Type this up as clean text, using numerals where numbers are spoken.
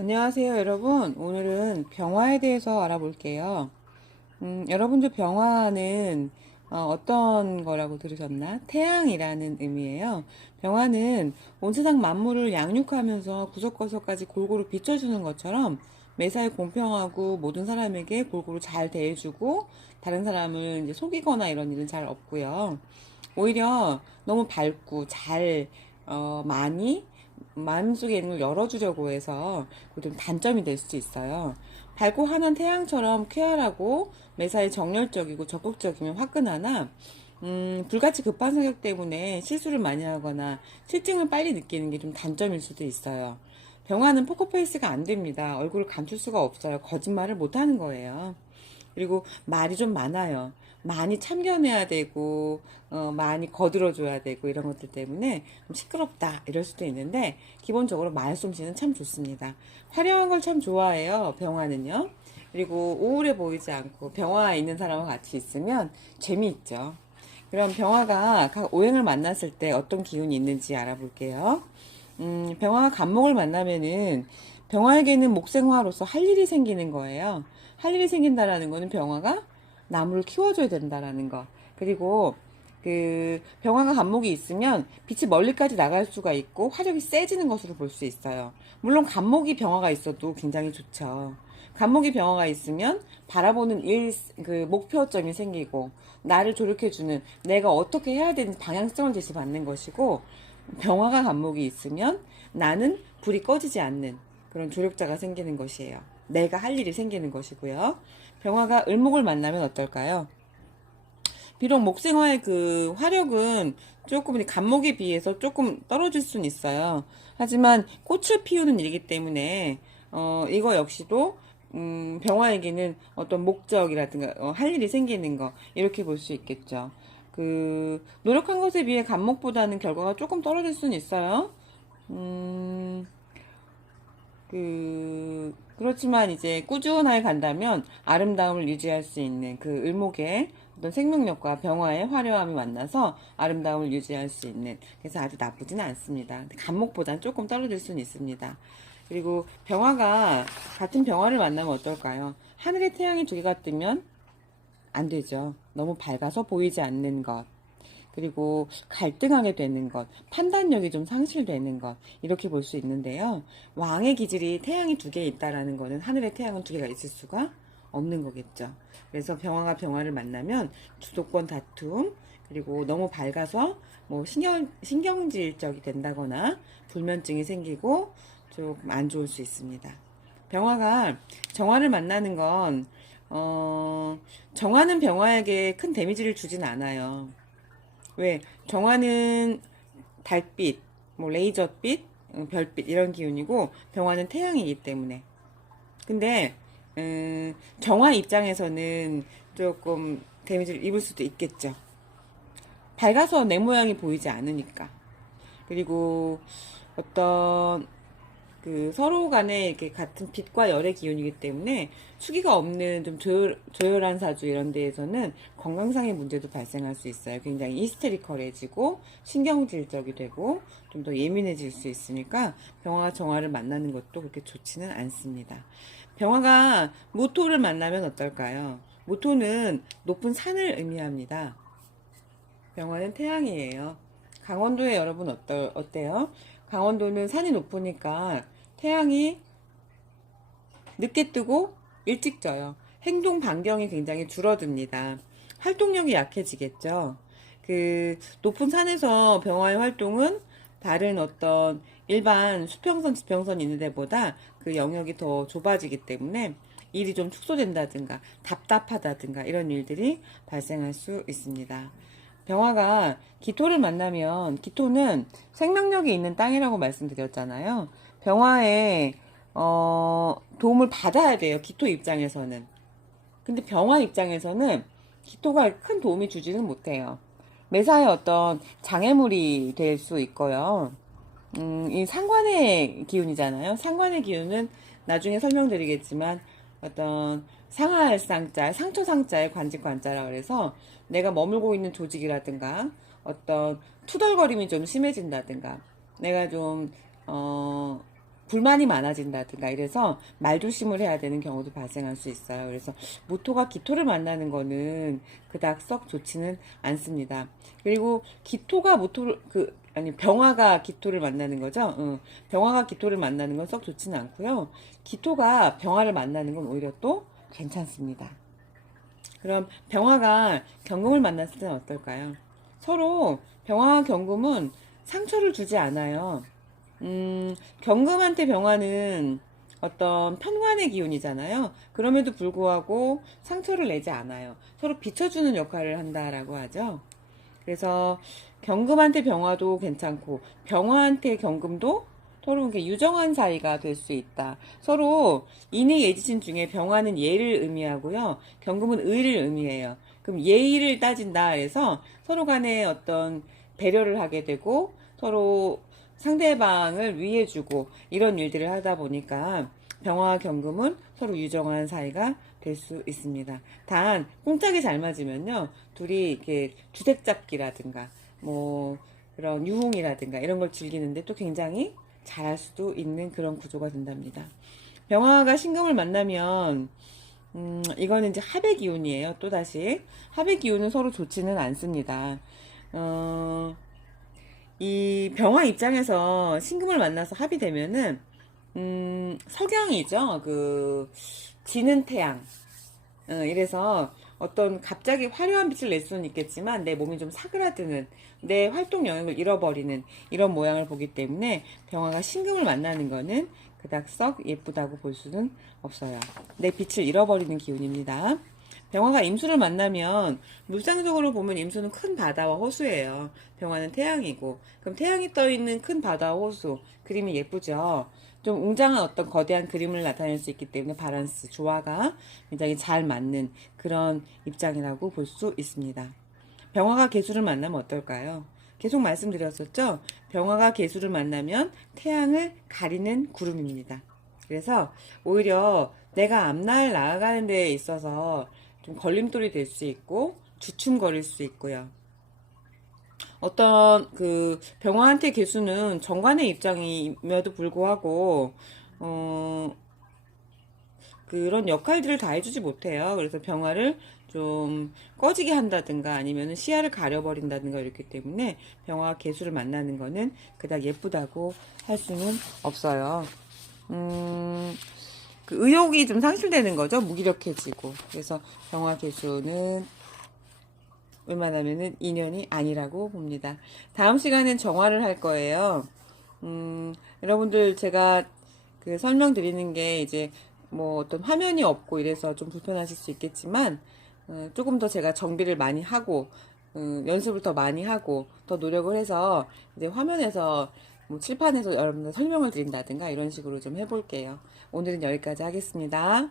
안녕하세요, 여러분. 오늘은 병화에 대해서 알아볼게요. 여러분들 병화는 어떤 거라고 들으셨나? 태양이라는 의미예요. 병화는 온 세상 만물을 양육하면서 구석구석까지 골고루 비춰주는 것처럼 매사에 공평하고 모든 사람에게 골고루 잘 대해주고 다른 사람을 이제 속이거나 이런 일은 잘 없고요. 오히려 너무 밝고 많이 마음속에 있는 걸 열어주려고 해서 좀 단점이 될 수도 있어요. 밝고 환한 태양처럼 쾌활하고 매사에 정열적이고 적극적이면 화끈하나 불같이 급한 성격 때문에 실수를 많이 하거나 실증을 빨리 느끼는 게 좀 단점일 수도 있어요. 병화는 포커페이스가 안 됩니다. 얼굴을 감출 수가 없어요. 거짓말을 못 하는 거예요. 그리고 말이 좀 많아요. 많이 참견해야 되고, 많이 거들어줘야 되고, 이런 것들 때문에 좀 시끄럽다, 이럴 수도 있는데, 기본적으로 말솜씨는 참 좋습니다. 화려한 걸 참 좋아해요, 병화는요. 그리고 우울해 보이지 않고, 병화에 있는 사람과 같이 있으면 재미있죠. 그럼 병화가 각 오행을 만났을 때 어떤 기운이 있는지 알아볼게요. 병화가 간목을 만나면은 병화에게는 목생화로서 할 일이 생기는 거예요. 할 일이 생긴다라는 거는 병화가 나무를 키워줘야 된다라는 거. 그리고 그 병화가 간목이 있으면 빛이 멀리까지 나갈 수가 있고 화력이 세지는 것으로 볼 수 있어요. 물론 간목이 병화가 있어도 굉장히 좋죠. 간목이 병화가 있으면 바라보는 그 목표점이 생기고 나를 조력해주는 내가 어떻게 해야 되는지 방향성을 제시받는 것이고 병화가 간목이 있으면 나는 불이 꺼지지 않는 그런 조력자가 생기는 것이에요. 내가 할 일이 생기는 것이고요. 병화가 을목을 만나면 어떨까요? 비록 목생화의 그 화력은 조금 간목에 비해서 조금 떨어질 수는 있어요. 하지만 꽃을 피우는 일이기 때문에 이거 역시도 병화에게는 어떤 목적이라든가 할 일이 생기는 거 이렇게 볼 수 있겠죠. 그 노력한 것에 비해 간목보다는 결과가 조금 떨어질 수는 있어요. 음, 그렇지만 이제 꾸준하게 간다면 아름다움을 유지할 수 있는 그 을목의 어떤 생명력과 병화의 화려함이 만나서 아름다움을 유지할 수 있는 그래서 아주 나쁘지는 않습니다. 간목보다는 조금 떨어질 수는 있습니다. 그리고 병화가 같은 병화를 만나면 어떨까요? 하늘에 태양이 두 개가 뜨면 안 되죠. 너무 밝아서 보이지 않는 것. 그리고 갈등하게 되는 것, 판단력이 좀 상실되는 것, 이렇게 볼 수 있는데요. 왕의 기질이 태양이 두 개 있다라는 거는 하늘에 태양은 두 개가 있을 수가 없는 거겠죠. 그래서 병화가 병화를 만나면 주도권 다툼, 그리고 너무 밝아서 뭐 신경질적이 된다거나 불면증이 생기고 조금 안 좋을 수 있습니다. 병화가 정화를 만나는 건, 정화는 병화에게 큰 데미지를 주진 않아요. 왜? 정화는 달빛, 뭐 레이저빛, 별빛 이런 기운이고 병화는 태양이기 때문에. 근데 정화 입장에서는 조금 데미지를 입을 수도 있겠죠. 밝아서 내 모양이 보이지 않으니까. 그리고 어떤 그 서로 간에 이렇게 같은 빛과 열의 기운이기 때문에 수기가 없는 좀 조열한 사주 이런 데에서는 건강상의 문제도 발생할 수 있어요. 굉장히 히스테리컬해지고 신경질적이 되고 좀 더 예민해질 수 있으니까 병화가 정화를 만나는 것도 그렇게 좋지는 않습니다. 병화가 모토를 만나면 어떨까요? 모토는 높은 산을 의미합니다. 병화는 태양이에요. 강원도에 여러분 어때요? 강원도는 산이 높으니까 태양이 늦게 뜨고 일찍 져요. 행동 반경이 굉장히 줄어듭니다. 활동력이 약해지겠죠. 그 높은 산에서 병화의 활동은 다른 어떤 일반 수평선, 지평선 있는 데보다 그 영역이 더 좁아지기 때문에 일이 좀 축소된다든가 답답하다든가 이런 일들이 발생할 수 있습니다. 병화가 기토를 만나면 기토는 생명력이 있는 땅이라고 말씀드렸잖아요. 병화에 도움을 받아야 돼요. 기토 입장에서는. 근데 병화 입장에서는 기토가 큰 도움이 주지는 못해요. 매사에 어떤 장애물이 될 수 있고요. 이 상관의 기운이잖아요. 상관의 기운은 나중에 설명드리겠지만 어떤 상할 쌍자, 상처 상자의 관직 관자라 그래서 내가 머물고 있는 조직이라든가 어떤 투덜거림이 좀 심해진다든가 내가 좀 불만이 많아진다든가 이래서 말조심을 해야 되는 경우도 발생할 수 있어요. 그래서 모토가 기토를 만나는 거는 그닥 썩 좋지는 않습니다. 그리고 기토가 모토를 아니 병화가 기토를 만나는 거죠. 병화가 기토를 만나는 건 썩 좋지는 않고요. 기토가 병화를 만나는 건 오히려 또 괜찮습니다. 그럼 병화가 경금을 만났을 때는 어떨까요? 서로 병화와 경금은 상처를 주지 않아요. 경금한테 병화는 어떤 편관의 기운이잖아요. 그럼에도 불구하고 상처를 내지 않아요. 서로 비춰주는 역할을 한다라고 하죠. 그래서 경금한테 병화도 괜찮고 병화한테 경금도 서로 이렇게 유정한 사이가 될 수 있다. 서로 인의 예지신 중에 병화는 예를 의미하고요. 경금은 의를 의미해요. 그럼 예의를 따진다 해서 서로 간에 어떤 배려를 하게 되고 서로 상대방을 위해주고 이런 일들을 하다 보니까 병화와 경금은 서로 유정한 사이가 될 수 있습니다. 단 꽁짝이 잘 맞으면요 둘이 이렇게 주색 잡기라든가 뭐 그런 유흥이라든가 이런 걸 즐기는데 또 굉장히 잘할 수도 있는 그런 구조가 된답니다. 병화가 신금을 만나면 이거는 이제 합의 기운이에요. 또다시 합의 기운은 서로 좋지는 않습니다. 이 병화 입장에서 신금을 만나서 합의되면은 석양이죠. 그 지는 태양. 이래서 어떤 갑자기 화려한 빛을 낼 수는 있겠지만 내 몸이 좀 사그라드는 내 활동 영역을 잃어버리는 이런 모양을 보기 때문에 병화가 신금을 만나는 거는 그닥 썩 예쁘다고 볼 수는 없어요. 내 빛을 잃어버리는 기운입니다. 병화가 임수를 만나면 물상적으로 보면 임수는 큰 바다와 호수예요. 병화는 태양이고 그럼 태양이 떠있는 큰 바다와 호수 그림이 예쁘죠. 좀 웅장한 어떤 거대한 그림을 나타낼 수 있기 때문에 바란스, 조화가 굉장히 잘 맞는 그런 입장이라고 볼 수 있습니다. 병화가 개수를 만나면 어떨까요? 계속 말씀드렸었죠? 병화가 개수를 만나면 태양을 가리는 구름입니다. 그래서 오히려 내가 앞날 나아가는 데에 있어서 좀 걸림돌이 될 수 있고 주춤거릴 수 있고요. 어떤 그 병화한테 개수는 정관의 입장임에도 불구하고 그런 역할들을 다 해주지 못해요. 그래서 병화를 좀 꺼지게 한다든가 아니면 시야를 가려버린다든가 이렇기 때문에 병화와 개수를 만나는 거는 그닥 예쁘다고 할 수는 없어요. 그 의욕이 좀 상실되는 거죠. 무기력해지고. 그래서 병화 개수는 웬만하면은 인연이 아니라고 봅니다. 다음 시간엔 정화를 할 거예요. 여러분들 제가 그 설명드리는 게 이제 뭐 어떤 화면이 없고 이래서 좀 불편하실 수 있겠지만 조금 더 제가 정비를 많이 하고 연습을 더 많이 하고 더 노력을 해서 이제 화면에서 뭐 칠판에서 여러분들 설명을 드린다든가 이런 식으로 좀 해볼게요. 오늘은 여기까지 하겠습니다.